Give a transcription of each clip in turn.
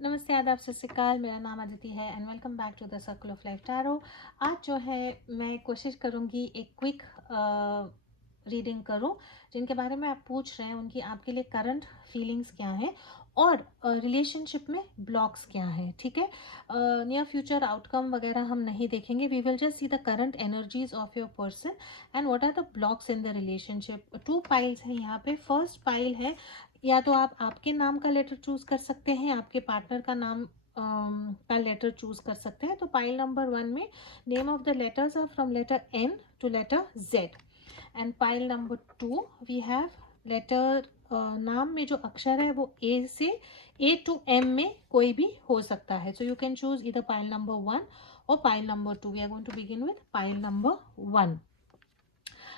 नमस्ते, आदाब, सत श्री अकाल। मेरा नाम अदिति है and welcome back to the circle of life tarot. आज जो है मैं कोशिश करूँगी एक क्विक रीडिंग करूँ। जिनके बारे में आप पूछ रहे हैं उनकी आपके लिए करंट फीलिंग्स क्या हैं और रिलेशनशिप में ब्लॉक्स क्या हैं। ठीक है, नियर फ्यूचर आउटकम वगैरह हम नहीं देखेंगे। We will just see the current energies of your person and what are the blocks in the relationship. 2 piles हैं यहाँ पे। फर्स्ट पाइल है, या तो आप आपके नाम का लेटर चूज कर सकते हैं, आपके पार्टनर का नाम का लेटर चूज कर सकते हैं। तो पाइल नंबर 1 में name of the letters are from letter N to letter Z. And pile number 2 we have letter, नाम में जो अक्षर है वो ए से ए टू एम में कोई भी हो सकता है। सो यू कैन चूज इधर पाइल नंबर 1 और pile number 2। We are going to begin with pile number 1।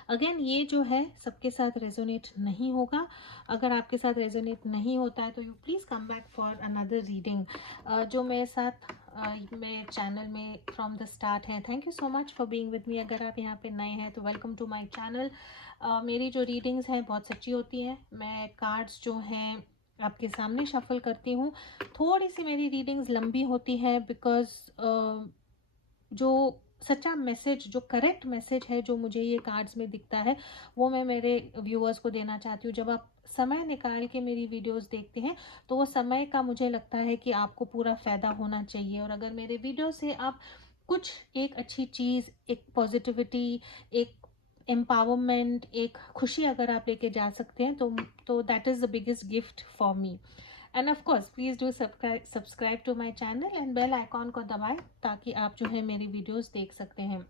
Again ये जो है सबके साथ रेजोनेट नहीं होगा। अगर आपके साथ रेजोनेट नहीं होता है तो you please come back for another reading. जो मेरे साथ मेरे चैनल में फ्रॉम द स्टार्ट है, thank you so much for being with me. अगर आप यहाँ पे नए हैं तो वेलकम टू माय चैनल। मेरी जो रीडिंग्स हैं बहुत सच्ची होती हैं। मैं कार्ड्स जो हैं आपके सामने शफल करती हूँ। थोड़ी सी मेरी रीडिंग्स लंबी होती हैं बिकॉज जो सच्चा मैसेज, जो करेक्ट मैसेज है जो मुझे ये कार्ड्स में दिखता है, वो मैं मेरे व्यूअर्स को देना चाहती हूँ। जब आप समय निकाल के मेरी वीडियोस देखते हैं तो वो समय का मुझे लगता है कि आपको पूरा फ़ायदा होना चाहिए। और अगर मेरे वीडियो से आप कुछ एक अच्छी चीज़, एक पॉजिटिविटी, एक एम्पावरमेंट, एक खुशी अगर आप लेके जा सकते हैं तो that is the biggest gift for me. And of course please do subscribe to my channel and bell icon को दबाएं ताकि आप जो है मेरी वीडियोस देख सकते हैं।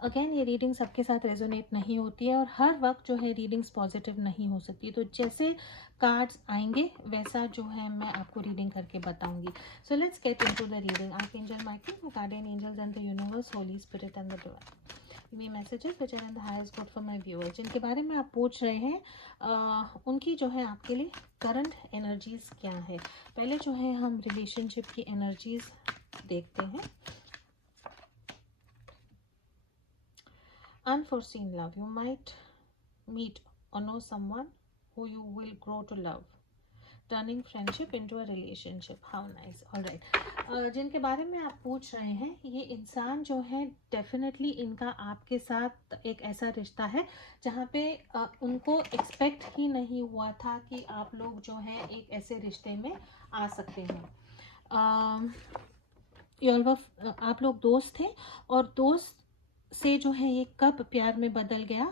अगेन ये रीडिंग सबके साथ रेजोनेट नहीं होती है और हर वक्त जो है रीडिंग्स पॉजिटिव नहीं हो सकती। तो जैसे कार्ड्स आएंगे वैसा जो है मैं आपको रीडिंग करके बताऊंगी। So let's get into the reading. Archangel Michael, guardian angels and the universe, holy spirit and the divine, may messages which are in the highest good for my viewers. जिनके बारे में आप पूछ रहे हैं उनकी जो है आपके लिए करंट एनर्जीज क्या है। पहले जो है हम रिलेशनशिप की एनर्जीज देखते हैं। Unforeseen love. You might meet or know someone who you will grow to love. Turning friendship into a relationship. How nice. All right. जिनके बारे में आप पूछ रहे हैं, ये इंसान जो है डेफिनेटली इनका आपके साथ एक ऐसा रिश्ता है जहाँ पे उनको एक्सपेक्ट ही नहीं हुआ था कि आप लोग जो है एक ऐसे रिश्ते में आ सकते हैं। आप लोग दोस्त थे और दोस्त से जो है ये कब प्यार में बदल गया,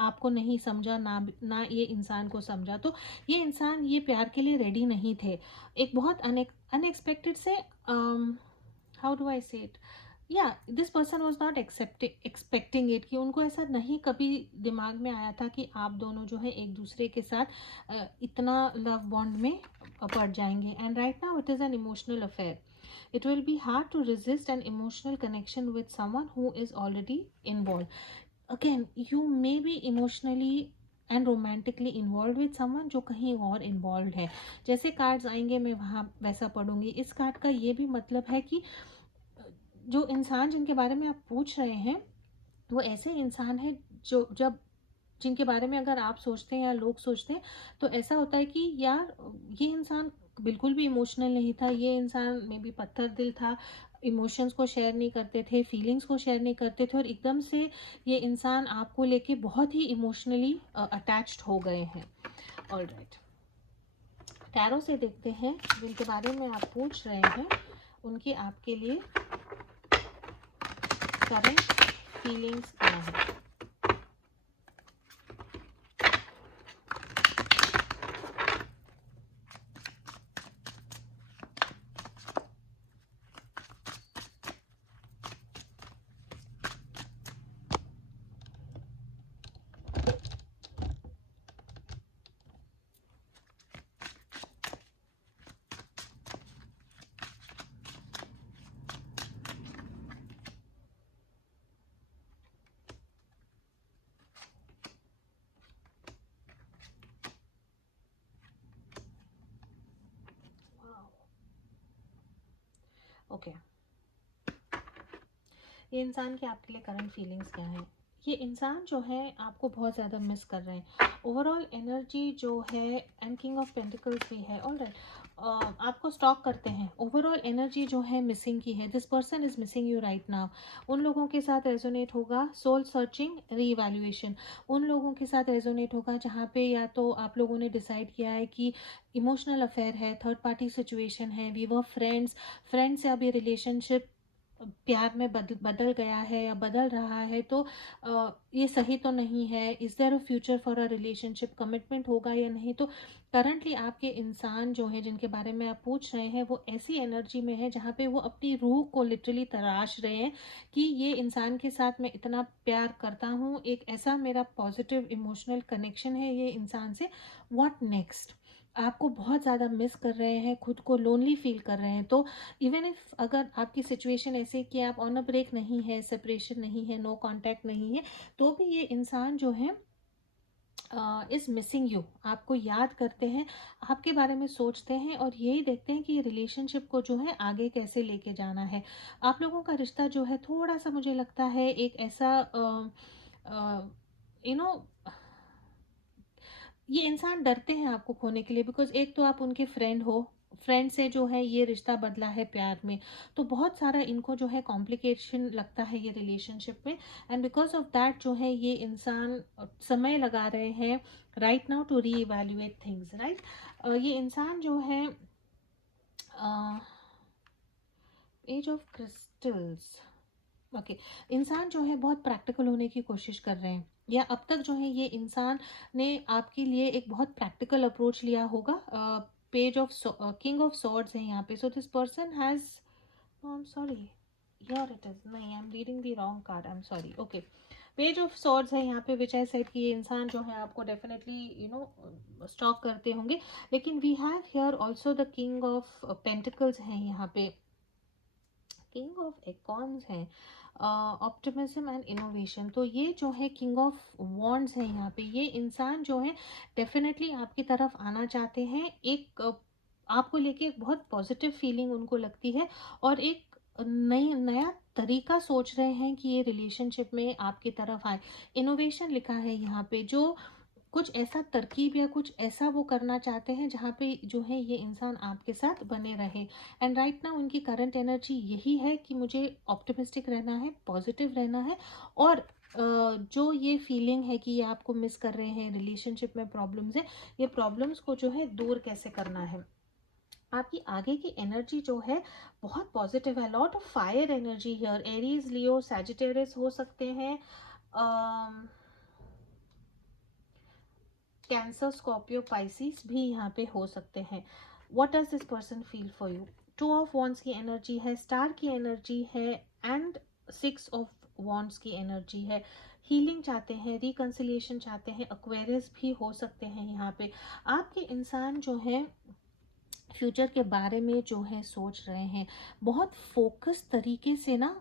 आपको नहीं समझा, ना ये इंसान को समझा। तो ये इंसान ये प्यार के लिए रेडी नहीं थे। एक बहुत अनएक्सपेक्टेड से, हाउ डू आई से इट, या this person was not expecting it, कि उनको ऐसा नहीं कभी दिमाग में आया था कि आप दोनों जो है एक दूसरे के साथ इतना लव बॉन्ड में पड़ जाएंगे। And right now it is an emotional affair. It will be hard to resist an emotional connection with someone who is already involved. Again, you may be emotionally and romantically involve with someone जो कहीं और involve है। जैसे cards आएंगे मैं वहाँ वैसा पढ़ूंगी। इस कार्ड का ये भी मतलब है कि जो इंसान जिनके बारे में आप पूछ रहे हैं वो ऐसे इंसान है जो जब जिनके बारे में अगर आप सोचते हैं या लोग सोचते हैं तो ऐसा होता है कि यार ये इंसान बिल्कुल भी इमोशनल नहीं था, ये इंसान में भी पत्थर दिल था, इमोशंस को शेयर नहीं करते थे, फीलिंग्स को शेयर नहीं करते थे, और एकदम से ये इंसान आपको लेके बहुत ही इमोशनली अटैच्ड हो गए हैं। ऑलराइट, टैरो से देखते हैं जिनके बारे में आप पूछ रहे हैं उनकी आपके लिए करंट फीलिंग्स क्या है। ओके, ये इंसान की आपके लिए करंट फीलिंग्स क्या है। ये इंसान जो है आपको बहुत ज़्यादा मिस कर रहे हैं। ओवरऑल एनर्जी जो है, एंड किंग ऑफ पेंटिकल्स भी है। ऑलराइट, आपको स्टॉक करते हैं, ओवरऑल एनर्जी जो है मिसिंग की है, this person is missing you right now. उन लोगों के साथ रेजोनेट होगा सोल सर्चिंग रीवैल्यूएशन। उन लोगों के साथ रेजोनेट होगा जहाँ पे या तो आप लोगों ने डिसाइड किया है कि इमोशनल अफेयर है, थर्ड पार्टी सिचुएशन है, वी वर फ्रेंड्स, फ्रेंड से अभी रिलेशनशिप प्यार में बदल गया है या बदल रहा है, तो ये सही तो नहीं है। Is there a future for a relationship, commitment होगा या नहीं। तो करंटली आपके इंसान जो हैं जिनके बारे में आप पूछ रहे हैं, वो ऐसी एनर्जी में है जहाँ पे वो अपनी रूह को लिटरली तराश रहे हैं कि ये इंसान के साथ मैं इतना प्यार करता हूँ, एक ऐसा मेरा पॉजिटिव इमोशनल कनेक्शन है ये इंसान से, व्हाट नेक्स्ट। आपको बहुत ज़्यादा मिस कर रहे हैं, खुद को लोनली फील कर रहे हैं। तो इवन इफ अगर आपकी सिचुएशन ऐसे कि आप ऑन अ ब्रेक नहीं है, सेपरेशन नहीं है, नो कांटेक्ट नहीं है, तो भी ये इंसान जो है इज़ मिसिंग यू, आपको याद करते हैं, आपके बारे में सोचते हैं और यही देखते हैं कि ये रिलेशनशिप को जो है आगे कैसे लेके जाना है। आप लोगों का रिश्ता जो है थोड़ा सा मुझे लगता है एक ऐसा यू नो ये इंसान डरते हैं आपको खोने के लिए, बिकॉज एक तो आप उनके फ्रेंड हो, फ्रेंड से जो है ये रिश्ता बदला है प्यार में, तो बहुत सारा इनको जो है कॉम्प्लिकेशन लगता है ये रिलेशनशिप में। एंड बिकॉज ऑफ दैट जो है ये इंसान समय लगा रहे हैं right now to reevaluate things, right. ये इंसान जो है एज ऑफ क्रिस्टल्स, ओके, इंसान जो है बहुत प्रैक्टिकल होने की कोशिश कर रहे हैं, या अब तक जो है ये इंसान ने आपके लिए एक बहुत प्रैक्टिकल अप्रोच लिया होगा। Page of king of swords है यहाँ पे, so this person has, I am sorry, here it is, नहीं, I am reading the wrong card, I am sorry, okay. Page of swords है यहाँ पे, विच आई सेड कि ये इंसान जो है आपको डेफिनेटली स्टॉक करते होंगे, लेकिन we have here also the king of pentacles है यहाँ पे, किंग ऑफ एकॉन्स है, ऑप्टिमिज्म एंड इनोवेशन। तो ये जो है किंग ऑफ वॉन्ड्स है यहाँ पे, ये इंसान जो है डेफिनेटली आपकी तरफ आना चाहते हैं, एक आपको लेके एक बहुत पॉजिटिव फीलिंग उनको लगती है, और एक नया तरीका सोच रहे हैं कि ये रिलेशनशिप में आपकी तरफ आए। इनोवेशन लिखा है यहाँ पे, जो कुछ ऐसा तरकीब या कुछ ऐसा वो करना चाहते हैं जहाँ पे जो है ये इंसान आपके साथ बने रहे। एंड राइट नाउ उनकी करंट एनर्जी यही है कि मुझे ऑप्टिमिस्टिक रहना है, पॉजिटिव रहना है, और जो ये फीलिंग है कि ये आपको मिस कर रहे हैं, रिलेशनशिप में प्रॉब्लम्स है, ये प्रॉब्लम्स को जो है दूर कैसे करना है। आपकी आगे की एनर्जी जो है बहुत पॉजिटिव है, lot of fire energy here, Aries, Leo, Sagittarius हो सकते हैं, कैंसर, स्कॉर्पियो, पाइसिस भी यहाँ पे हो सकते हैं। What does this person feel for you? Two of wands की एनर्जी है, स्टार की एनर्जी है, एंड सिक्स ऑफ वॉन्ड्स की एनर्जी है। हीलिंग चाहते हैं, रिकन्सिलिएशन चाहते हैं, एक्वेरियस भी हो सकते हैं यहाँ पे। आपके इंसान जो है फ्यूचर के बारे में जो है सोच रहे हैं, बहुत फोकस तरीके से ना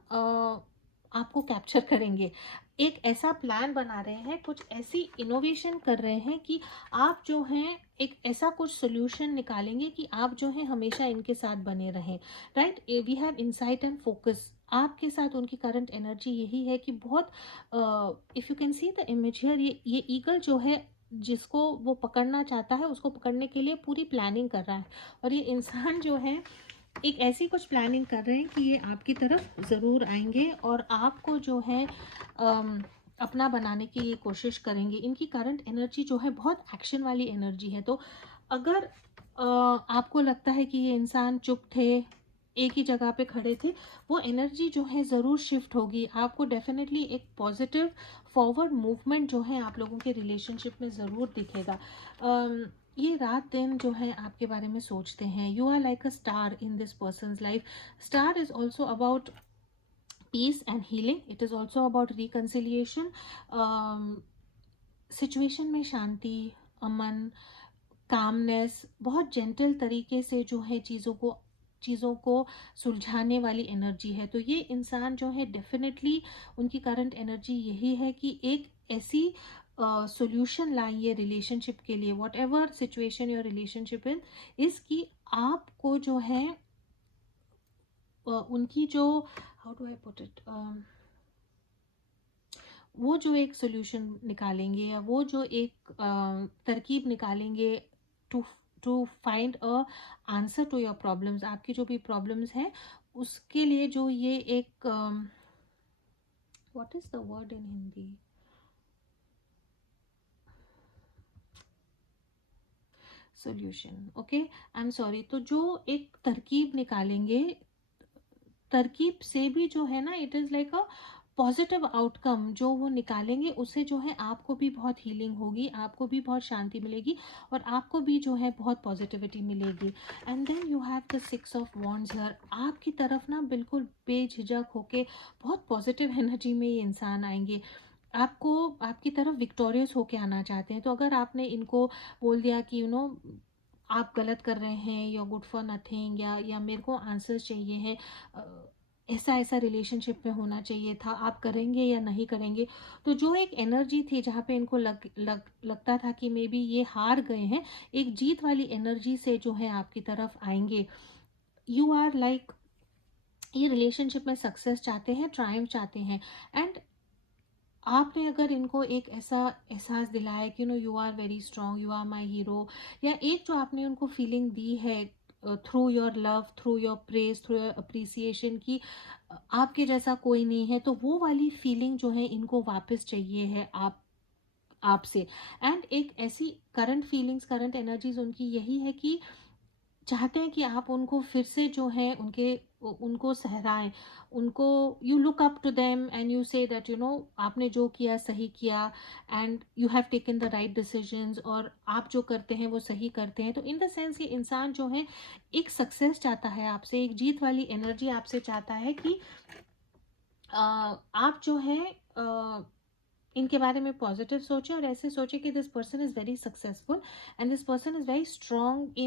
आपको कैप्चर करेंगे, एक ऐसा प्लान बना रहे हैं, कुछ ऐसी इनोवेशन कर रहे हैं कि आप जो हैं एक ऐसा कुछ सोल्यूशन निकालेंगे कि आप जो है हमेशा इनके साथ बने रहें, right. We have insight and focus, आपके साथ उनकी करंट एनर्जी यही है कि बहुत, if you can see the image here, ये ईगल जो है जिसको वो पकड़ना चाहता है उसको पकड़ने के लिए पूरी प्लानिंग कर रहा है, और ये इंसान जो है एक ऐसी कुछ प्लानिंग कर रहे हैं कि ये आपकी तरफ ज़रूर आएंगे और आपको जो है अपना बनाने की ये कोशिश करेंगे। इनकी करंट एनर्जी जो है बहुत एक्शन वाली एनर्जी है, तो अगर आपको लगता है कि ये इंसान चुप थे, एक ही जगह पे खड़े थे, वो एनर्जी जो है ज़रूर शिफ्ट होगी, आपको डेफिनेटली एक पॉजिटिव फॉरवर्ड मूवमेंट जो है आप लोगों के रिलेशनशिप में ज़रूर दिखेगा। ये रात दिन जो है आपके बारे में सोचते हैं, you are like a star in this person's life. Star is also about peace and healing, it is also about reconciliation, situation में शांति, अमन, कामनेस, बहुत जेंटल तरीके से जो है चीज़ों को सुलझाने वाली एनर्जी है। तो ये इंसान जो है डेफिनेटली उनकी करंट एनर्जी यही है कि एक ऐसी सॉल्यूशन लाइए रिलेशनशिप के लिए, what ever situation your relationship in, इसकी आपको जो है उनकी जो, how do I put it, वो जो एक सॉल्यूशन निकालेंगे या वो जो एक तरकीब निकालेंगे to to find a answer to your problems. आपकी जो भी प्रॉब्लम्स हैं उसके लिए जो ये एक what is the word in Hindi, solution, okay, I am sorry. तो जो एक तरकीब निकालेंगे, तरकीब से भी जो है ना, it is like a positive outcome जो वो निकालेंगे, उससे जो है आपको भी बहुत हीलिंग होगी, आपको भी बहुत शांति मिलेगी और आपको भी जो है बहुत पॉजिटिविटी मिलेगी। And then you have the 6 of wands here. आपकी तरफ ना बिल्कुल बेझिझक होके बहुत पॉजिटिव एनर्जी में ये इंसान आएंगे, आपको आपकी तरफ विक्टोरियस होके आना चाहते हैं। तो अगर आपने इनको बोल दिया कि आप गलत कर रहे हैं, या गुड फॉर नथिंग, या मेरे को आंसर्स चाहिए हैं, ऐसा ऐसा रिलेशनशिप में होना चाहिए था, आप करेंगे या नहीं करेंगे, तो जो एक एनर्जी थी जहाँ पे इनको लगता था कि मे बी ये हार गए हैं, एक जीत वाली एनर्जी से जो है आपकी तरफ आएंगे। यू आर लाइक, ये रिलेशनशिप में सक्सेस चाहते हैं, ट्रायम्फ चाहते हैं। एंड आपने अगर इनको एक ऐसा एहसास दिलाया कि you are very strong, you are my hero, या एक जो आपने उनको फीलिंग दी है through your love, through your praise, through your appreciation की आपके जैसा कोई नहीं है, तो वो वाली फीलिंग जो है इनको वापस चाहिए है आपसे। एंड एक ऐसी करंट फीलिंग्स, करंट एनर्जीज उनकी यही है कि चाहते हैं कि आप उनको फिर से जो है उनको सहराएं, उनको, you look up to them and you say that आपने जो किया सही किया, and you have taken the right decisions, और आप जो करते हैं वो सही करते हैं। तो इन द सेंस ये इंसान जो है एक सक्सेस चाहता है आपसे, एक जीत वाली एनर्जी आपसे चाहता है कि आप जो है इनके बारे में पॉजिटिव सोचें, और ऐसे सोचें कि this person is very successful and this person is very strong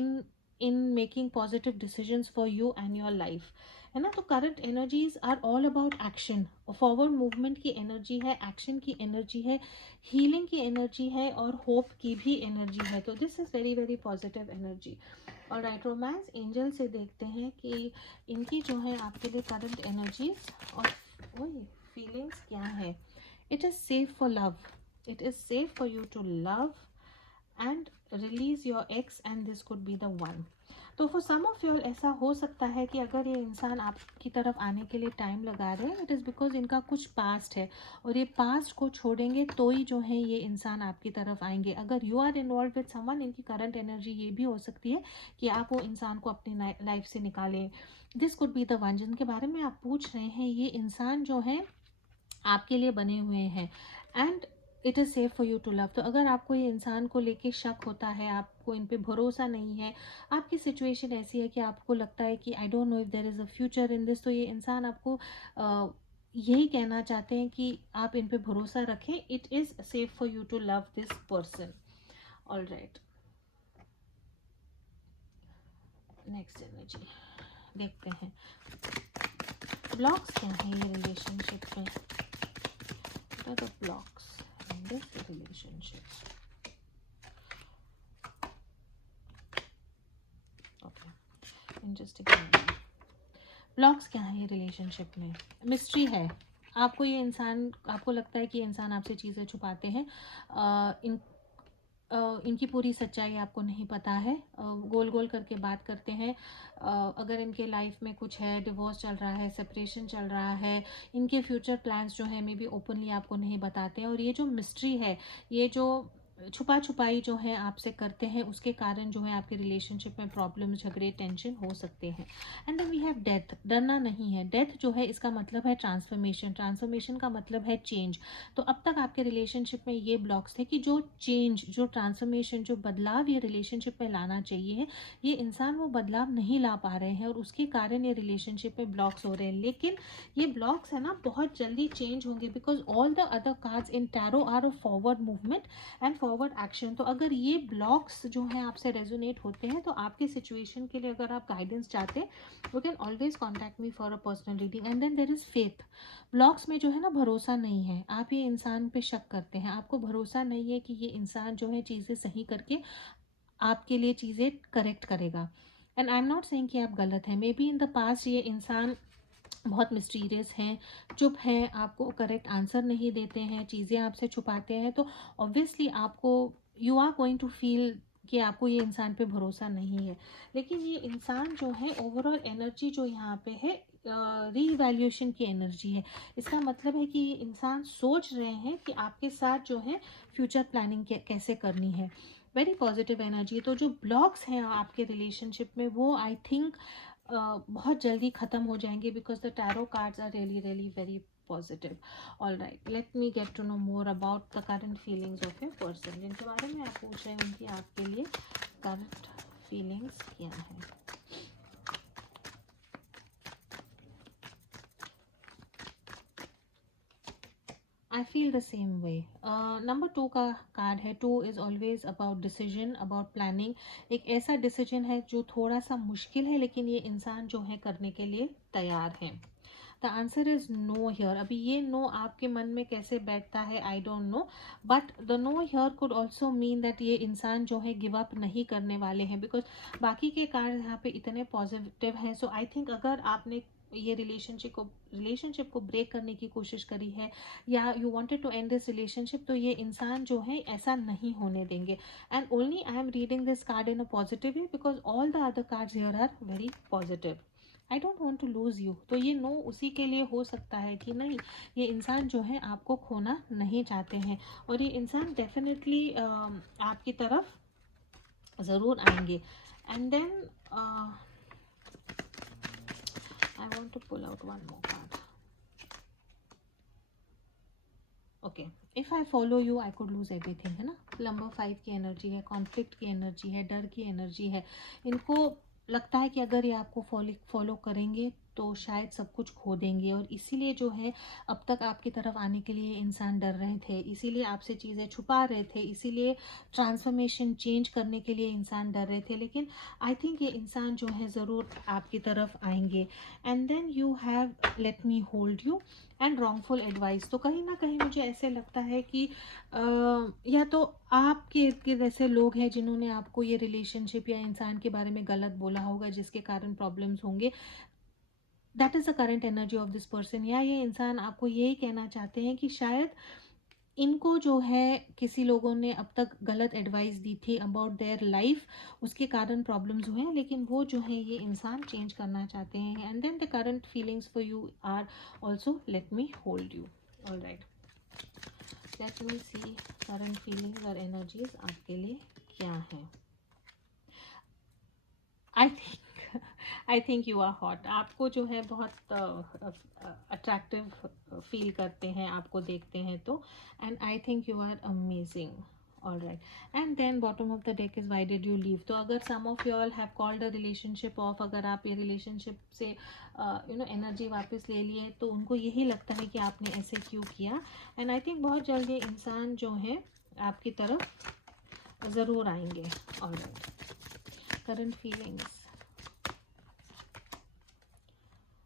in making positive decisions for you and your life, है ना। तो current energies are all about action, forward movement की एनर्जी है, एक्शन की एनर्जी है, healing की energy है, और होप की भी एनर्जी है। तो this is very very positive energy. और राइट, रोमांस एंजल से देखते हैं कि इनकी जो है आपके लिए करंट एनर्जीज और वही फीलिंग्स क्या है। It is safe for love. It is safe for you to love and release your ex, and this could be the one. तो फॉर सम ऑफ यू ऐसा हो सकता है कि अगर ये इंसान आपकी तरफ आने के लिए टाइम लगा रहे हैं, इट इज़ बिकॉज इनका कुछ पास्ट है, और ये पास्ट को छोड़ेंगे तो ही जो है ये इंसान आपकी तरफ आएंगे। अगर you are involve with someone, इनकी करंट एनर्जी ये भी हो सकती है कि आप वो इंसान को अपनी लाइफ से निकालें। This could be the one जिनके बारे में आप पूछ रहे हैं, ये इंसान जो है आपके लिए बने हुए हैं, and it is safe for you to love. तो अगर आपको ये इंसान को लेके शक होता है, आपको इन पे भरोसा नहीं है, आपकी सिचुएशन ऐसी है कि आपको लगता है कि आई don't know if there is a future in this, तो ये इंसान आपको यही कहना चाहते हैं कि आप इन पे भरोसा रखें, it is safe for you to love this person. All right, next energy देखते हैं, ब्लॉक्स क्या है ये रिलेशनशिप में। What are the blocks in this relationship? Okay, interesting. Blocks क्या है ये रिलेशनशिप में, मिस्ट्री है। आपको ये इंसान, आपको लगता है कि ये इंसान आपसे चीज़ें छुपाते हैं, इन इनकी पूरी सच्चाई आपको नहीं पता है, गोल गोल करके बात करते हैं। अगर इनके लाइफ में कुछ है, डिवोर्स चल रहा है, सेपरेशन चल रहा है, इनके फ्यूचर प्लान्स जो है मे बी ओपनली आपको नहीं बताते हैं, और ये जो मिस्ट्री है, ये जो छुपा छुपाई जो है आपसे करते हैं, उसके कारण जो है आपके रिलेशनशिप में प्रॉब्लम, झगड़े, टेंशन हो सकते हैं। And then we have death, डरना नहीं है। डेथ जो है इसका मतलब है ट्रांसफॉर्मेशन, ट्रांसफॉर्मेशन का मतलब है चेंज। तो अब तक आपके रिलेशनशिप में ये ब्लॉक्स थे कि जो चेंज, जो ट्रांसफॉर्मेशन, जो बदलाव ये रिलेशनशिप में लाना चाहिए, ये इंसान वो बदलाव नहीं ला पा रहे हैं, और उसके कारण ये रिलेशनशिप में ब्लॉक्स हो रहे हैं। लेकिन ये ब्लॉक्स है ना बहुत जल्दी चेंज होंगे, because all the other cards in tarot are a forward movement and forward action. तो अगर ये ब्लॉक्स जो हैं आपसे रेजोनेट होते हैं, तो आपकी सिचुएशन के लिए अगर आप गाइडेंस चाहते हैं, you can always contact me for a personal reading. And then there is faith. Blocks में जो है ना भरोसा नहीं है, आप ये इंसान पे शक करते हैं, आपको भरोसा नहीं है कि ये इंसान जो है चीज़ें सही करके आपके लिए चीज़ें करेक्ट करेगा। And I am not saying कि आप गलत हैं, may be in the past ये इंसान बहुत मिस्टीरियस हैं, चुप हैं, आपको करेक्ट आंसर नहीं देते हैं, चीज़ें आपसे छुपाते हैं, तो ऑब्वियसली आपको, you are going to feel कि आपको ये इंसान पे भरोसा नहीं है, लेकिन ये इंसान जो है ओवरऑल एनर्जी जो यहाँ पे है रीवैल्यूएशन की एनर्जी है। इसका मतलब है कि ये इंसान सोच रहे हैं कि आपके साथ जो है फ्यूचर प्लानिंग कैसे करनी है। Very positive energy. तो जो ब्लॉक्स हैं आपके रिलेशनशिप में वो आई थिंक बहुत जल्दी ख़त्म हो जाएंगे, because the tarot cards are really really very positive. All right, let me get to know more about the current feelings of your person, जिनके बारे में आप पूछ रहे हैं उनकी आपके लिए करंट फीलिंग्स क्या है। I feel the same way. Number 2 का कार्ड है। 2 is always about decision, about planning. एक ऐसा डिसीजन है जो थोड़ा सा मुश्किल है, लेकिन ये इंसान जो है करने के लिए तैयार है। The answer is no here. अभी ये नो आपके मन में कैसे बैठता है I don't know, but the no here could also mean that ये इंसान जो है गिव अप नहीं करने वाले हैं, बिकॉज बाकी के कार्ड यहाँ पे इतने पॉजिटिव हैं। सो आई थिंक अगर आपने ये रिलेशनशिप को ब्रेक करने की कोशिश करी है, या you wanted to end this relationship, तो ये इंसान जो है ऐसा नहीं होने देंगे। And only I am reading this card in a positive way, because all the other cards here are very positive. I don't want to lose you. तो ये नो उसी के लिए हो सकता है कि नहीं, ये इंसान जो है आपको खोना नहीं चाहते हैं, और ये इंसान डेफिनेटली आपकी तरफ ज़रूर आएंगे। And then I want to pull out one more card. Okay, if I follow you I could lose everything, है ना। नंबर 5 की एनर्जी है, कॉन्फ्लिक्ट की एनर्जी है, डर की एनर्जी है। इनको लगता है कि अगर ये आपको फॉलो करेंगे तो शायद सब कुछ खो देंगे, और इसीलिए जो है अब तक आपकी तरफ आने के लिए इंसान डर रहे थे, इसीलिए आपसे चीज़ें छुपा रहे थे, इसीलिए ट्रांसफॉर्मेशन चेंज करने के लिए इंसान डर रहे थे। लेकिन आई थिंक ये इंसान जो है ज़रूर आपकी तरफ आएंगे। And then you have let me hold you and wrongful advice. तो कहीं ना कहीं मुझे ऐसे लगता है कि या तो आपके इर्द गिर्द ऐसे लोग हैं जिन्होंने आपको ये रिलेशनशिप या इंसान के बारे में गलत बोला होगा, जिसके कारण प्रॉब्लम्स होंगे। That is the current energy of this person. या ये इंसान आपको यही कहना चाहते हैं कि शायद इनको जो है किसी लोगों ने अब तक गलत एडवाइस दी थी अबाउट देयर लाइफ, उसके कारण प्रॉब्लम्स हुए हैं, लेकिन वो जो है ये इंसान चेंज करना चाहते हैं। And then the current feelings for you are also let me hold you. All right, let me see current feelings और एनर्जीज आपके लिए क्या है। I think I think you are hot. आपको जो है बहुत अट्रैक्टिव फील करते हैं आपको देखते हैं तो, and I think you are amazing. All right, and then bottom of the deck is why did you leave. तो अगर some of you all have called a relationship off, अगर आप ये रिलेशनशिप से यू नो एनर्जी वापस ले लिए, तो उनको यही लगता है कि आपने ऐसे क्यों किया। एंड आई थिंक बहुत जल्दी इंसान जो है आपकी तरफ ज़रूर आएंगे। All right, current feelings,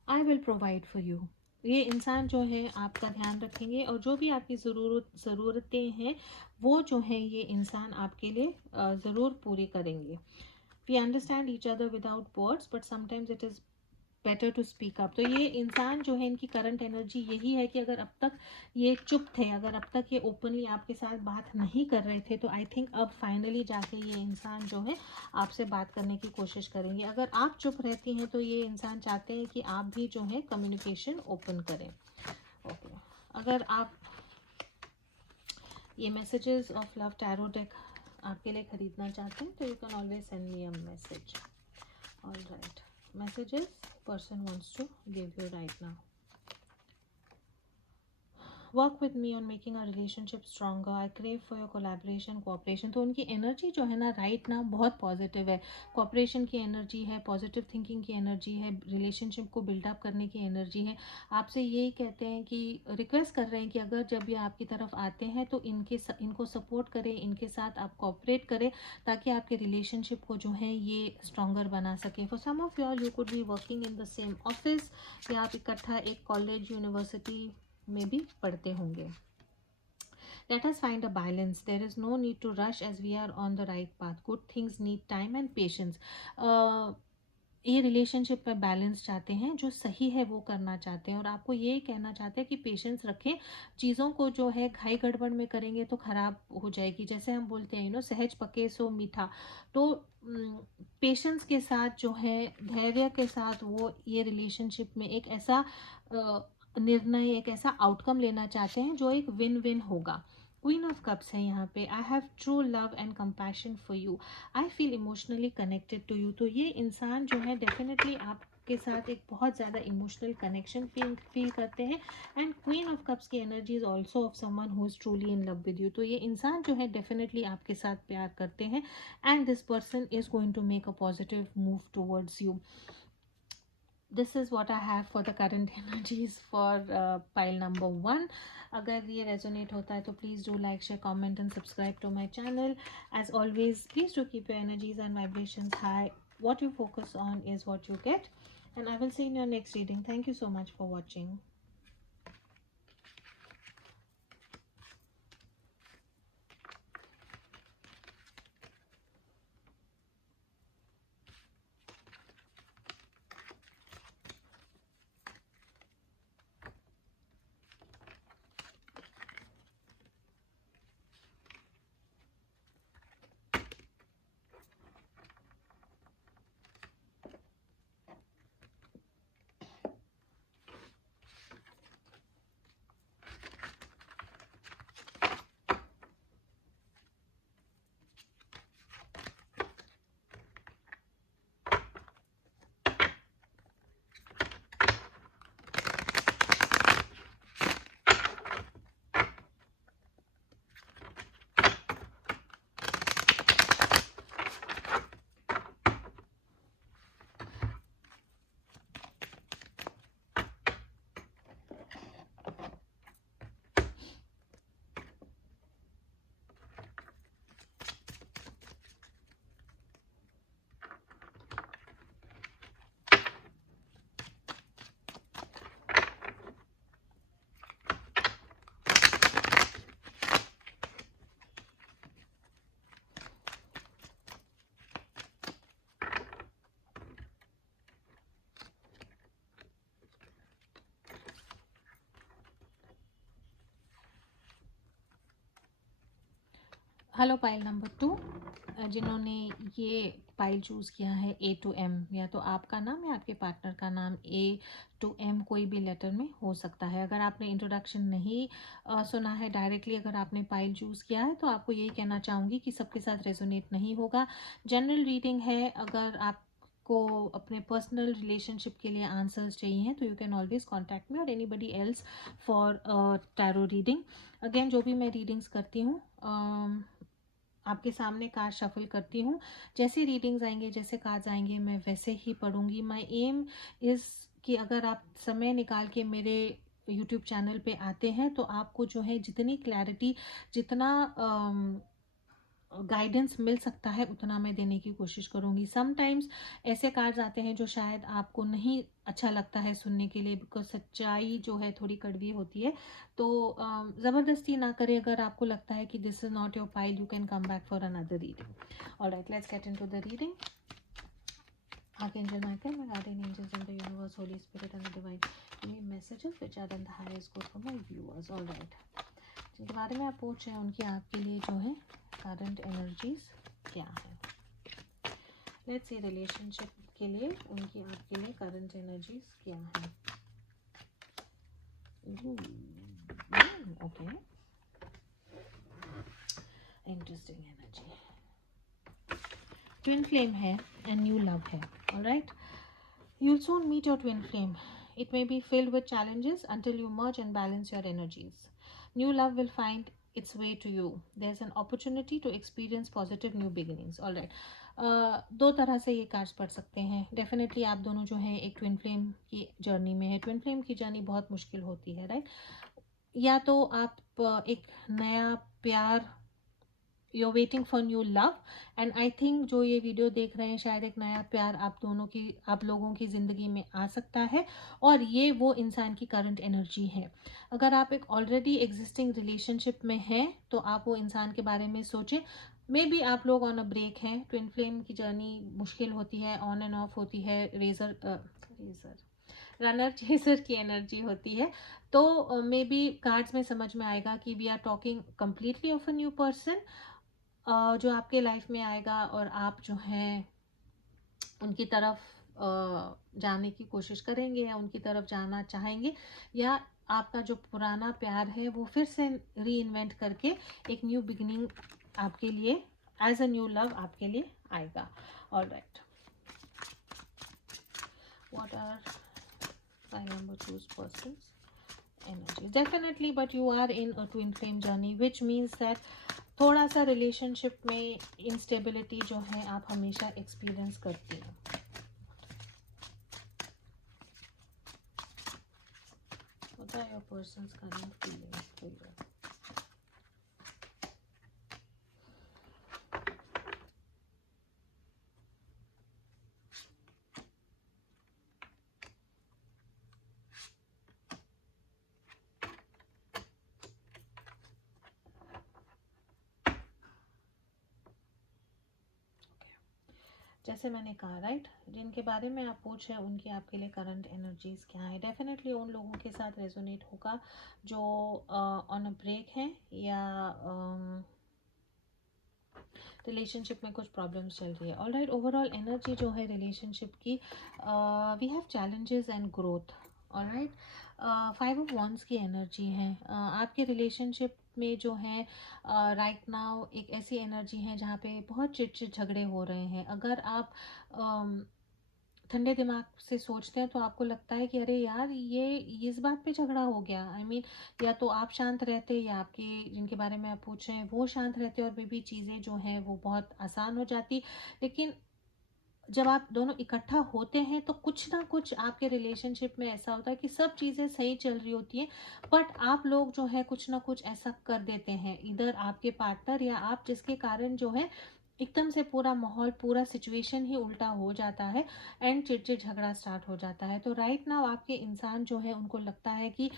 I will provide for you. ये इंसान जो है आपका ध्यान रखेंगे, और जो भी आपकी ज़रूरतें हैं वो जो है ये इंसान आपके लिए ज़रूर पूरी करेंगे। We understand each other without words, but sometimes it is better to speak up. तो ये इंसान जो है इनकी करंट एनर्जी यही है कि अगर अब तक ये चुप थे, अगर अब तक ये ओपनली आपके साथ बात नहीं कर रहे थे, तो आई थिंक अब फाइनली जाके ये इंसान जो है आपसे बात करने की कोशिश करेंगे। अगर आप चुप रहती हैं तो ये इंसान चाहते हैं कि आप भी जो है कम्युनिकेशन ओपन करें। ओके, अगर आप ये messages of love tarot deck आपके लिए ख़रीदना चाहते हैं तो you can always send me a message. All right, messages person wants to give you right now. Work with me on making a relationship stronger, I crave for your collaboration cooperation. तो उनकी energy जो है ना right ना बहुत positive है। Cooperation की energy है, पॉजिटिव थिंकिंग की एनर्जी है, रिलेशनशिप को बिल्डअप करने की एनर्जी है। आपसे यही कहते हैं कि रिक्वेस्ट कर रहे हैं कि अगर जब ये आपकी तरफ आते हैं तो इनको सपोर्ट करें, इनके साथ आप कोऑपरेट करें, ताकि आपके रिलेशनशिप को जो है ये स्ट्रॉन्गर बना सके। For some of you you could be working in the same office, या आप इकट्ठा एक कॉलेज यूनिवर्सिटी में भी पढ़ते होंगे। Let us find a balance. There is no need to rush as we are on the right path. Good things need time and patience. ये relationship में बैलेंस चाहते हैं, जो सही है वो करना चाहते हैं, और आपको ये कहना चाहते हैं कि पेशेंस रखें। चीज़ों को जो है घाई गड़बड़ में करेंगे तो ख़राब हो जाएगी। जैसे हम बोलते हैं सहज पके सो मीठा। तो पेशेंस के साथ जो है, धैर्य के साथ वो ये रिलेशनशिप में एक ऐसा निर्णय, एक ऐसा आउटकम लेना चाहते हैं जो एक विन विन होगा। क्वीन ऑफ कप्स है यहाँ पे। I have true love and compassion for you, I feel emotionally connected to you. तो ये इंसान जो है डेफिनेटली आपके साथ एक बहुत ज़्यादा इमोशनल कनेक्शन फील करते हैं। एंड क्वीन ऑफ कप्स की energy is also of someone who is truly in love with you. तो ये इंसान जो है डेफिनेटली आपके साथ प्यार करते हैं, and this person is going to make a positive move towards you. This is what I have for the current energies for pile number 1. अगर ये रेजोनेट होता है तो please do like, share, comment and subscribe to my channel. As always, please do keep your energies and vibrations high. What you focus on is what you get. And I will see you in your next reading. Thank you so much for watching. Hello pile number 2, जिन्होंने ये pile choose किया है A to M, या तो आपका नाम या आपके पार्टनर का नाम A to M कोई भी लेटर में हो सकता है। अगर आपने इंट्रोडक्शन नहीं सुना है डायरेक्टली, अगर आपने पाइल चूज़ किया है तो आपको यही कहना चाहूँगी कि सबके साथ रेजोनेट नहीं होगा। जनरल रीडिंग है। अगर आप को अपने पर्सनल रिलेशनशिप के लिए आंसर्स चाहिए हैं तो you can always contact me और anybody else for tarot reading. Again, जो भी मैं रीडिंग्स करती हूँ, आपके सामने कार्ड शफल करती हूँ। जैसे रीडिंग्स आएंगे, जैसे कार्ड्स आएंगे, मैं वैसे ही पढ़ूंगी। माय एम इज़ कि अगर आप समय निकाल के मेरे यूट्यूब चैनल पे आते हैं तो आपको जो है जितनी क्लैरिटी, जितना गाइडेंस मिल सकता है उतना मैं देने की कोशिश करूँगी। समटाइम्स ऐसे कार्ड्स आते हैं जो शायद आपको नहीं अच्छा लगता है सुनने के लिए, बिकॉज सच्चाई जो है थोड़ी कड़वी होती है। तो ज़बरदस्ती ना करें। अगर आपको लगता है कि this is not your pile, you can come back for another reading. Alright, let's get into the reading. Archangel Michael, my guardian angels and the universe, Holy Spirit and the divine, give me messages which are in the highest good for my viewers. All right. जिनके बारे में आप पूछ रहे हैं उनकी आपके लिए जो है करंट एनर्जीज क्या है। लेट्स सी रिलेशनशिप के लिए उनकी आपके लिए करंट एनर्जीज क्या है। Okay, interesting energy. Twin flame है एंड न्यू लव है। Alright, you'll soon meet your twin flame. It may be filled with challenges until you merge and balance your energies. New love will find its way to you. There's an opportunity to experience positive new beginnings. All right. दो तरह से ये cards पढ़ सकते हैं। Definitely आप दोनों जो हैं एक ट्विन फ्लेम की जर्नी में है। ट्विन फ्लेम की जर्नी बहुत मुश्किल होती है, राइट। या तो आप एक नया प्यार, you are waiting for new love, and I think जो ये वीडियो देख रहे हैं शायद एक नया प्यार आप लोगों की ज़िंदगी में आ सकता है, और ये वो इंसान की करंट एनर्जी है। अगर आप एक ऑलरेडी एग्जिस्टिंग रिलेशनशिप में हैं तो आप वो इंसान के बारे में सोचें। मे बी आप लोग ऑन अ ब्रेक हैं। ट्विन फ्लेम की जर्नी मुश्किल होती है, ऑन एंड ऑफ होती है, रेजर रनर चेजर की एनर्जी होती है। तो मे बी कार्ड्स में समझ में आएगा कि we are talking completely of a new person जो आपके लाइफ में आएगा, और आप जो हैं उनकी तरफ जाने की कोशिश करेंगे या उनकी तरफ जाना चाहेंगे, या आपका जो पुराना प्यार है वो फिर से री इन्वेंट करके एक न्यू बिगिनिंग आपके लिए, एज अ न्यू लव आपके लिए आएगा। All right, what are I number choose persons energies? Definitely, but you are in a twin flame journey, which means that थोड़ा सा रिलेशनशिप में इंस्टेबिलिटी जो है आप हमेशा एक्सपीरियंस करती हैं। What are your person's current feelings for you? जैसे मैंने कहा, राइट, जिनके बारे में आप पूछ रहे हैं उनकी आपके लिए करंट एनर्जीज क्या है। डेफिनेटली उन लोगों के साथ रेजोनेट होगा जो ऑन अ ब्रेक हैं, या रिलेशनशिप में कुछ प्रॉब्लम्स चल रही है। ऑल राइट, ओवरऑल एनर्जी जो है रिलेशनशिप की, we have challenges and growth. All right, 5 of wands की एनर्जी है। आपके रिलेशनशिप में जो है राइट नाउ एक ऐसी एनर्जी है जहाँ पे बहुत चिट झगड़े हो रहे हैं। अगर आप ठंडे दिमाग से सोचते हैं तो आपको लगता है कि अरे यार, ये इस बात पे झगड़ा हो गया। आई मीन, या तो आप शांत रहते, या आपके जिनके बारे में आप पूछ रहे हैं वो शांत रहते, और मे भी चीज़ें जो हैं वो बहुत आसान हो जाती। लेकिन जब आप दोनों इकट्ठा होते हैं तो कुछ ना कुछ आपके रिलेशनशिप में ऐसा होता है कि सब चीज़ें सही चल रही होती हैं, बट आप लोग जो है कुछ ना कुछ ऐसा कर देते हैं, इधर आपके पार्टनर या आप, जिसके कारण जो है एकदम से पूरा माहौल, पूरा सिचुएशन ही उल्टा हो जाता है, एंड चिड़चिड़ झगड़ा स्टार्ट हो जाता है। तो राइट नाउ आपके इंसान जो है उनको लगता है कि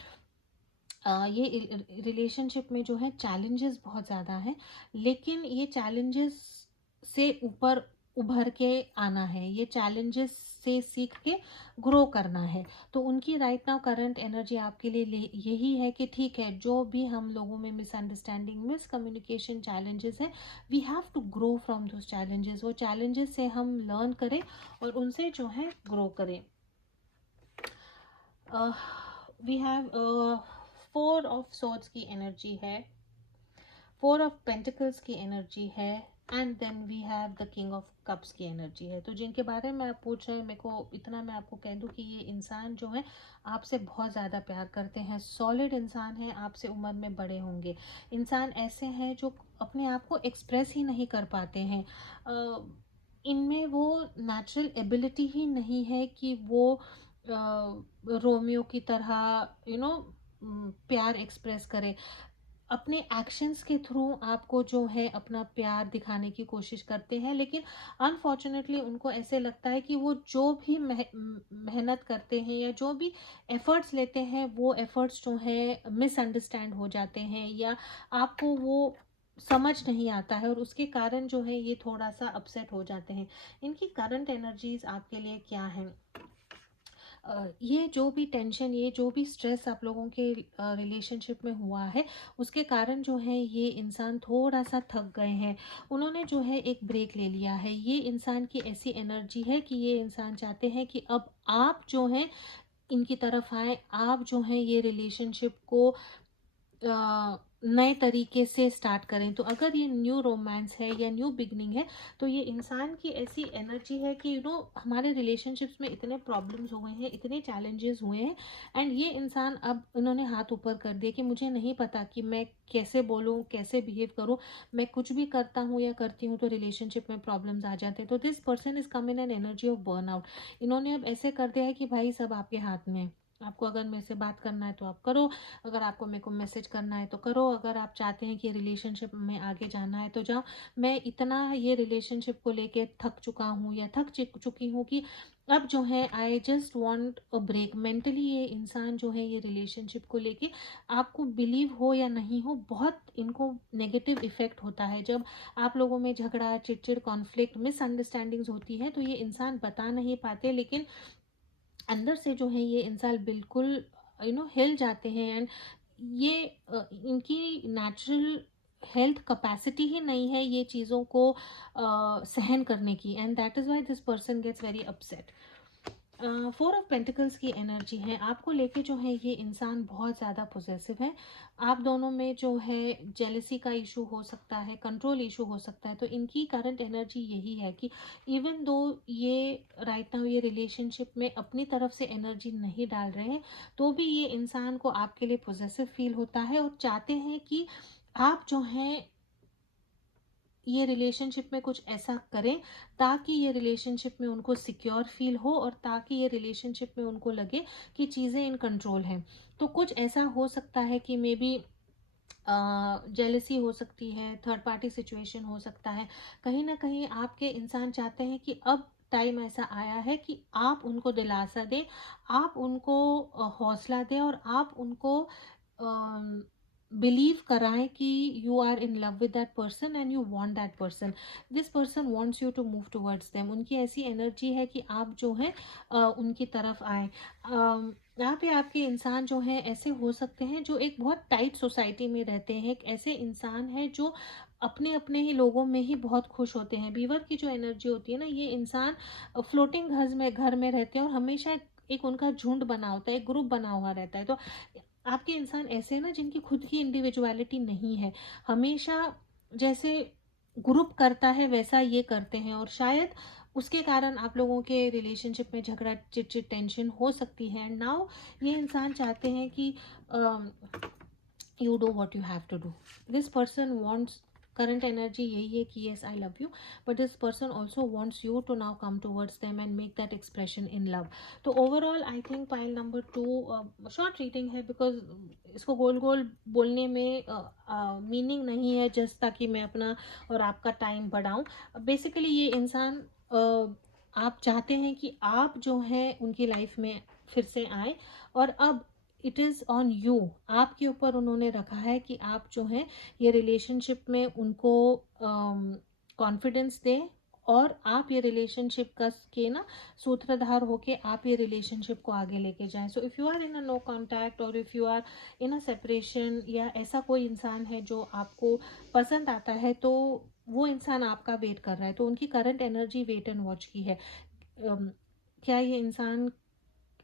ये रिलेशनशिप में जो है चैलेंजेस बहुत ज़्यादा हैं, लेकिन ये चैलेंजेस से ऊपर उभर के आना है, ये चैलेंजेस से सीख के ग्रो करना है। तो उनकी राइट नाउ करंट एनर्जी आपके लिए यही है कि ठीक है, जो भी हम लोगों में मिसअंडरस्टैंडिंग, मिसकम्युनिकेशन चैलेंजेस हैं, we have to grow from those challenges. वो चैलेंजेस से हम लर्न करें और उनसे जो है ग्रो करें। वी हैव 4 ऑफ सोर्ड्स की एनर्जी है, 4 ऑफ पेंटिकल्स की एनर्जी है, and then we have the king of cups की एनर्जी है। तो जिनके बारे में आप पूछ रहे हैं, मेरे को इतना मैं आपको कह दूं कि ये इंसान जो है आपसे बहुत ज़्यादा प्यार करते हैं, सॉलिड इंसान है, आपसे उम्र में बड़े होंगे। इंसान ऐसे हैं जो अपने आप को एक्सप्रेस ही नहीं कर पाते हैं। इनमें वो नेचुरल एबिलिटी ही नहीं है कि वो रोमियो की तरह प्यार एक्सप्रेस करे। अपने एक्शंस के थ्रू आपको जो है अपना प्यार दिखाने की कोशिश करते हैं, लेकिन अनफॉर्चुनेटली उनको ऐसे लगता है कि वो जो भी मेहनत करते हैं या जो भी एफर्ट्स लेते हैं, वो एफर्ट्स जो है मिसअंडरस्टैंड हो जाते हैं, या आपको वो समझ नहीं आता है, और उसके कारण जो है ये थोड़ा सा अपसेट हो जाते हैं। इनकी करंट एनर्जीज आपके लिए क्या है? ये जो भी टेंशन, ये जो भी स्ट्रेस आप लोगों के रिलेशनशिप में हुआ है, उसके कारण जो है ये इंसान थोड़ा सा थक गए हैं। उन्होंने जो है एक ब्रेक ले लिया है। ये इंसान की ऐसी एनर्जी है कि ये इंसान चाहते हैं कि अब आप जो हैं इनकी तरफ आए, आप जो हैं ये रिलेशनशिप को नए तरीके से स्टार्ट करें। तो अगर ये न्यू रोमांस है या न्यू बिगनिंग है, तो ये इंसान की ऐसी एनर्जी है कि हमारे रिलेशनशिप्स में इतने प्रॉब्लम्स हुए हैं, इतने चैलेंजेस हुए हैं, एंड ये इंसान अब इन्होंने हाथ ऊपर कर दिया कि मुझे नहीं पता कि मैं कैसे बोलूँ, कैसे बिहेव करूँ। मैं कुछ भी करता हूँ या करती हूँ तो रिलेशनशिप में प्रॉब्लम्स आ जाते हैं। तो this person is come in an energy of burnout. इन्होंने अब ऐसे कर दिया है कि भाई सब आपके हाथ में है। आपको अगर मेरे से बात करना है तो आप करो, अगर आपको मेरे को मैसेज करना है तो करो, अगर आप चाहते हैं कि रिलेशनशिप में आगे जाना है तो जाओ। मैं इतना ये रिलेशनशिप को लेके थक चुका हूँ या चुकी हूँ कि अब जो है I just want a break. Mentally ये इंसान जो है ये रिलेशनशिप को लेके, आपको बिलीव हो या नहीं हो, बहुत इनको नेगेटिव इफ़ेक्ट होता है। जब आप लोगों में झगड़ा, चिड़चिड़, कॉन्फ्लिक्ट, मिसअंडरस्टैंडिंग्स होती है तो ये इंसान बता नहीं पाते, लेकिन अंदर से जो है ये इंसान बिल्कुल हिल जाते हैं। एंड ये इनकी नेचुरल हेल्थ कैपेसिटी ही नहीं है ये चीज़ों को सहन करने की, and that is why this person gets very upset. Four of pentacles की एनर्जी है, आपको लेके जो है ये इंसान बहुत ज़्यादा पोजेसिव है। आप दोनों में जो है जेलसी का इशू हो सकता है, कंट्रोल इशू हो सकता है। तो इनकी करंट एनर्जी यही है कि इवन दो ये राइट नाउ ये रिलेशनशिप में अपनी तरफ से एनर्जी नहीं डाल रहे हैं, तो भी ये इंसान को आपके लिए पोजेसिव फील होता है और चाहते हैं कि आप जो हैं ये रिलेशनशिप में कुछ ऐसा करें ताकि ये रिलेशनशिप में उनको सिक्योर फील हो और ताकि ये रिलेशनशिप में उनको लगे कि चीज़ें इन कंट्रोल हैं। तो कुछ ऐसा हो सकता है कि मे बी जेलसी हो सकती है, थर्ड पार्टी सिचुएशन हो सकता है। कहीं ना कहीं आपके इंसान चाहते हैं कि अब टाइम ऐसा आया है कि आप उनको दिलासा दें, आप उनको हौसला दें और आप उनको बिलीव कराएं कि you are in love with that person and you want that person. This person wants you to move towards them. उनकी ऐसी एनर्जी है कि आप जो है उनकी तरफ आए। यहाँ पे आपके इंसान जो है ऐसे हो सकते हैं जो एक बहुत टाइट सोसाइटी में रहते हैं, एक ऐसे इंसान है जो अपने अपने ही लोगों में ही बहुत खुश होते हैं। बीवर की जो एनर्जी होती है ना, ये इंसान फ्लोटिंग घर में रहते हैं और हमेशा एक उनका झुंड बना होता है, एक ग्रुप बना हुआ रहता है। तो आपके इंसान ऐसे हैं ना जिनकी खुद की इंडिविजुअलिटी नहीं है, हमेशा जैसे ग्रुप करता है वैसा ये करते हैं, और शायद उसके कारण आप लोगों के रिलेशनशिप में झगड़ा, चिड़चिड़, टेंशन हो सकती है। एंड नाउ ये इंसान चाहते हैं कि you do what you have to do. This person wants, current energy यही है कि yes I love you, but this person also wants you to now come towards them and make that expression in love. तो overall I think pile number 2 short reading है, because इसको गोल गोल बोलने में meaning नहीं है, जस्ट ताकि मैं अपना और आपका टाइम बढ़ाऊं। बेसिकली ये इंसान आप चाहते हैं कि आप जो है उनकी लाइफ में फिर से आए, और अब इट इज़ ऑन यू, आपके ऊपर उन्होंने रखा है कि आप जो है ये रिलेशनशिप में उनको कॉन्फिडेंस दें, और आप ये रिलेशनशिप का के ना सूत्रधार होके आप ये रिलेशनशिप को आगे लेके जाएं। So if you are in a no contact और if you are in a separation, या ऐसा कोई इंसान है जो आपको पसंद आता है, तो वो इंसान आपका वेट कर रहा है। तो उनकी current energy wait and watch की है। क्या ये इंसान,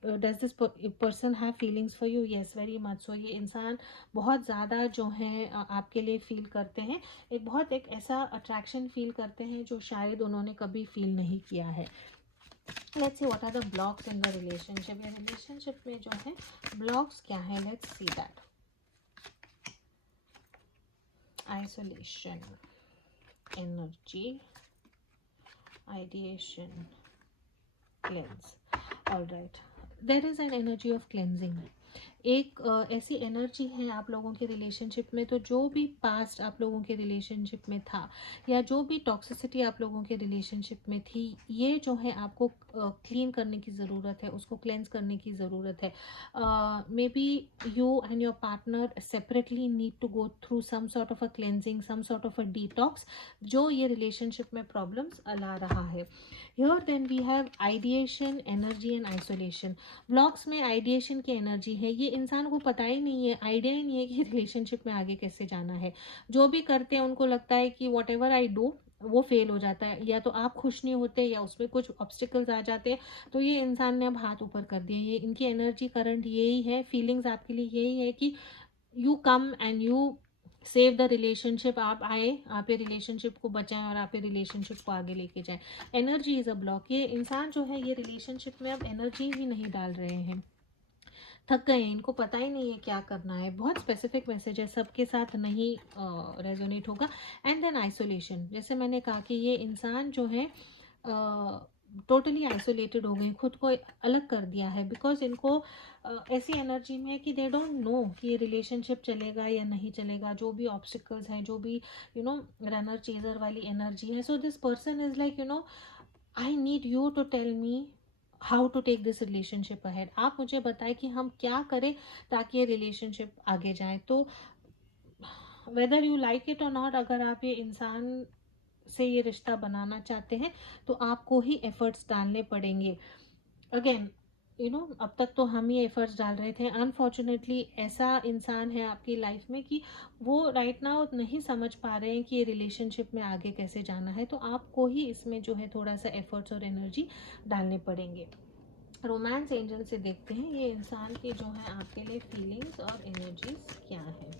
does this person have feelings for you? Yes, very much so. ये इंसान बहुत ज़्यादा जो है आपके लिए फील करते हैं, एक ऐसा अट्रैक्शन फील करते हैं जो शायद उन्होंने कभी फील नहीं किया है। Let's see what are the blocks in the relationship. या रिलेशनशिप में जो है ब्लॉक्स क्या है, let's see that. Isolation, energy, ideation, cleanse. All right, there is an energy of cleansing. एक ऐसी एनर्जी है आप लोगों के रिलेशनशिप में, तो जो भी पास्ट आप लोगों के रिलेशनशिप में था, या जो भी टॉक्सिसिटी आप लोगों के रिलेशनशिप में थी, ये जो है आपको क्लीन करने की ज़रूरत है, उसको क्लेंस करने की ज़रूरत है। Maybe you and your partner separately need to go through some sort of a cleansing, some sort of a detox, जो ये रिलेशनशिप में प्रॉब्लम्स ला रहा है। Here then we have ideation, energy and isolation. Blocks में ideation की energy है, ये इंसान को पता ही नहीं है, आइडिया ही नहीं है कि रिलेशनशिप में आगे कैसे जाना है। जो भी करते हैं उनको लगता है कि वॉट एवर आई डू वो फेल हो जाता है, या तो आप खुश नहीं होते या उसमें कुछ ऑब्स्टिकल्स आ जाते हैं। तो ये इंसान ने अब हाथ ऊपर कर दिए। ये इनकी एनर्जी करंट यही है, फीलिंग्स आपके लिए यही है कि you come and you save the relationship. आप आए, आप ये रिलेशनशिप को बचाएं और आप ये रिलेशनशिप को आगे लेके जाएं। Energy is a block. ये इंसान जो है ये रिलेशनशिप में अब एनर्जी ही नहीं डाल रहे हैं, थक गए हैं, इनको पता ही नहीं है क्या करना है। बहुत स्पेसिफिक मैसेज है, सबके साथ नहीं रेजोनेट होगा। एंड देन आइसोलेशन, जैसे मैंने कहा कि ये इंसान जो है टोटली आइसोलेटेड हो गई, खुद को अलग कर दिया है, बिकॉज इनको ऐसी एनर्जी में है कि दे डोंट नो कि ये रिलेशनशिप चलेगा या नहीं चलेगा, जो भी ऑब्स्टिकल्स हैं, जो भी रनर चेजर वाली एनर्जी है. So this person is like I need you to tell me how to take this relationship ahead. आप मुझे बताएं कि हम क्या करें ताकि ये रिलेशनशिप आगे जाए. तो वेदर यू लाइक इट और नॉट, अगर आप ये इंसान से ये रिश्ता बनाना चाहते हैं तो आपको ही एफर्ट्स डालने पड़ेंगे. अगेन अब तक तो हम ही एफर्ट्स डाल रहे थे. अनफॉर्चुनेटली ऐसा इंसान है आपकी लाइफ में कि वो राइट नाउ नहीं समझ पा रहे हैं कि ये रिलेशनशिप में आगे कैसे जाना है. तो आपको ही इसमें जो है थोड़ा सा एफर्ट्स और एनर्जी डालने पड़ेंगे. रोमांस एंजल से देखते हैं ये इंसान की जो है आपके लिए फीलिंग्स और एनर्जीज क्या है.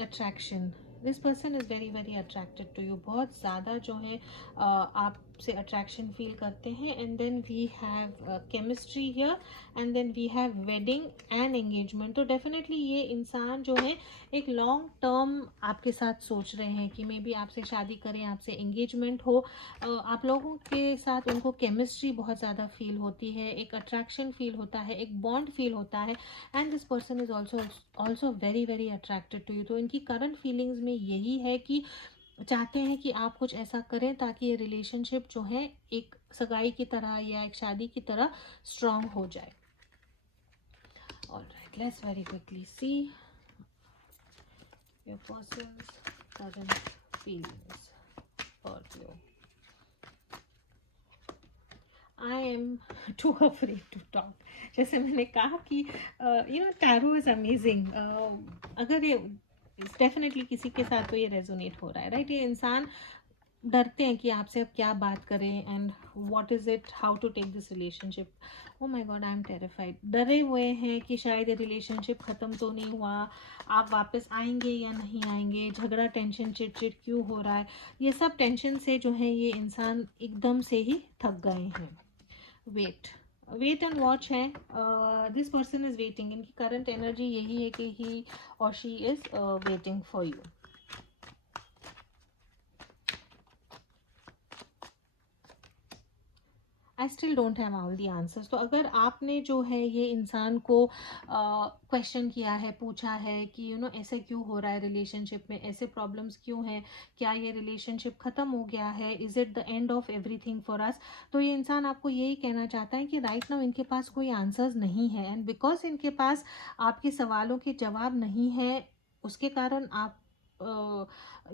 Attraction, this person is very very attracted to you. बहुत ज़्यादा जो है आपसे अट्रैक्शन फील करते हैं. And then we have chemistry here, and then we have wedding and engagement. तो डेफिनेटली ये इंसान जो है एक लॉन्ग टर्म आपके साथ सोच रहे हैं कि मे बी आपसे शादी करें, आपसे एंगेजमेंट हो. आप लोगों के साथ उनको केमिस्ट्री बहुत ज़्यादा फील होती है, एक अट्रैक्शन फील होता है, एक बॉन्ड फील होता है. And this person is also very very attracted to you. तो इनकी करंट फीलिंग्स में यही है कि चाहते हैं कि आप कुछ ऐसा करें ताकि ये रिलेशनशिप जो है एक सगाई की तरह या एक शादी की तरह स्ट्रांग हो जाए. All right, let's very quickly see your person's current feelings for you. I am too afraid to talk. जैसे मैंने कहा कि टैरो इज़ अमेजिंग. अगर ये डेफिनेटली किसी के साथ तो ये रेजोनेट हो रहा है, राइट. ये इंसान डरते हैं कि आपसे अब क्या बात करें and what is it, how to take this relationship. Oh my god, I am terrified. डरे हुए हैं कि शायद ये रिलेशनशिप ख़त्म तो नहीं हुआ, आप वापस आएंगे या नहीं आएंगे, झगड़ा, टेंशन, चिड़चिड़ क्यों हो रहा है. ये सब टेंशन से जो है ये इंसान एकदम से ही थक गए हैं. वेट एंड वॉच है. This person is waiting. इनकी करंट एनर्जी यही है कि ही और she is waiting for you. I still don't have all the answers. तो अगर आपने जो है ये इंसान को क्वेश्चन किया है, पूछा है कि ऐसे क्यों हो रहा है रिलेशनशिप में, ऐसे प्रॉब्लम्स क्यों हैं, क्या ये रिलेशनशिप ख़त्म हो गया है, is it the end of everything for us. तो ये इंसान आपको यही कहना चाहता है कि राइट नाउ इनके पास कोई आंसर्स नहीं है. एंड बिकॉज इनके पास आपके सवालों के जवाब नहीं है, उसके कारण आप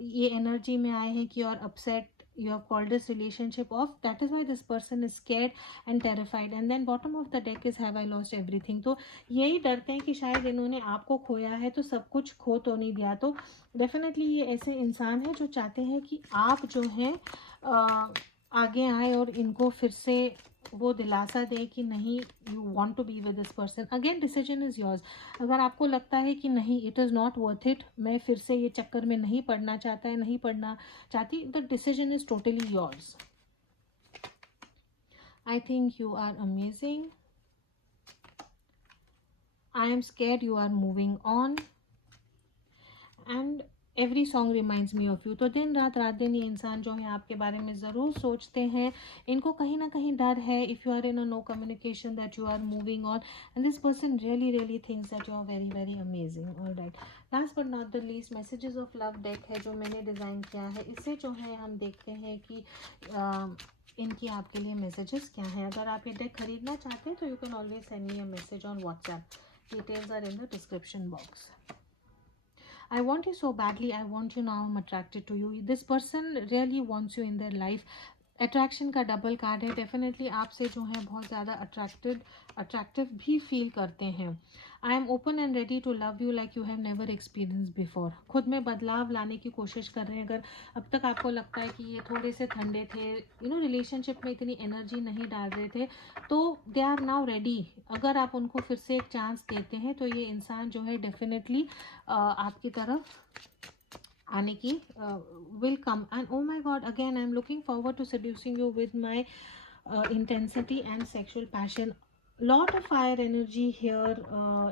ये एनर्जी में आए हैं कि और upset. You have called this relationship off. That is why this person is scared and terrified. And then bottom of the deck is have I lost everything. तो यही डरते हैं कि शायद इन्होंने आपको खोया है तो सब कुछ खो तो नहीं दिया. तो डेफिनेटली ये ऐसे इंसान है जो चाहते हैं कि आप जो है आगे आए और इनको फिर से वो दिलासा दे कि नहीं, you want to be with this person again. Decision is yours. अगर आपको लगता है कि नहीं, it is not worth it, मैं फिर से ये चक्कर में नहीं पड़ना चाहता है, नहीं पड़ना चाहती, the decision is totally yours. I think you are amazing. I am scared you are moving on. And every song reminds me of you. तो दिन रात रात दिन ये इंसान जो है आपके बारे में ज़रूर सोचते हैं. इनको कहीं ना कहीं डर है, if you are in a no communication, that you are moving on. And this person really really thinks that you are very very amazing. All right, last but not the least, messages of love deck है जो मैंने design किया है. इससे जो है हम देखते हैं कि इनकी आपके लिए मैसेजेस क्या हैं. अगर आप ये डेक खरीदना चाहते हैं तो you can always send me a message on WhatsApp. Details are in the description box. I want you so badly. I want you now. I'm attracted to you. This person really wants you in their life. Attraction का double card है. Definitely आपसे जो है बहुत ज़्यादा attractive भी feel करते हैं. I am open and ready to love you like you have never experience before. खुद में बदलाव लाने की कोशिश कर रहे हैं. अगर अब तक आपको लगता है कि ये थोड़े से ठंडे थे, रिलेशनशिप में इतनी एनर्जी नहीं डाल रहे थे, तो दे आर नाउ रेडी. अगर आप उनको फिर से एक चांस देते हैं तो ये इंसान जो है डेफिनेटली आपकी तरफ आने की will come. And oh my god, again I'm looking forward to seducing you with my intensity and sexual passion. Lot of fire energy here,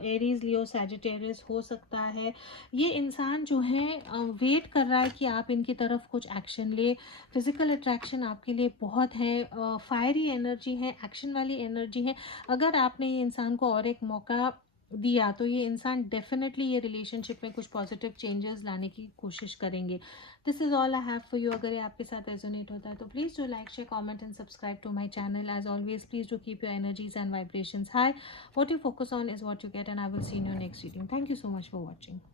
Aries Leo Sagittarius हो सकता है। ये इंसान जो है वेट कर रहा है कि आप इनकी तरफ कुछ एक्शन ले। फिजिकल अट्रैक्शन आपके लिए बहुत है, फायरी एनर्जी है, एक्शन वाली एनर्जी है। अगर आपने ये इंसान को और एक मौका दिया तो ये इंसान डेफिनेटली ये रिलेशनशिप में कुछ पॉजिटिव चेंजेस लाने की कोशिश करेंगे। This is all I have for you. अगर ये आपके साथ रेजोनेट होता है तो please do like, share, comment and subscribe to my channel. As always please do keep your energies and vibrations high. What you focus on is what you get, and I will see you in your next reading. Thank you so much for watching.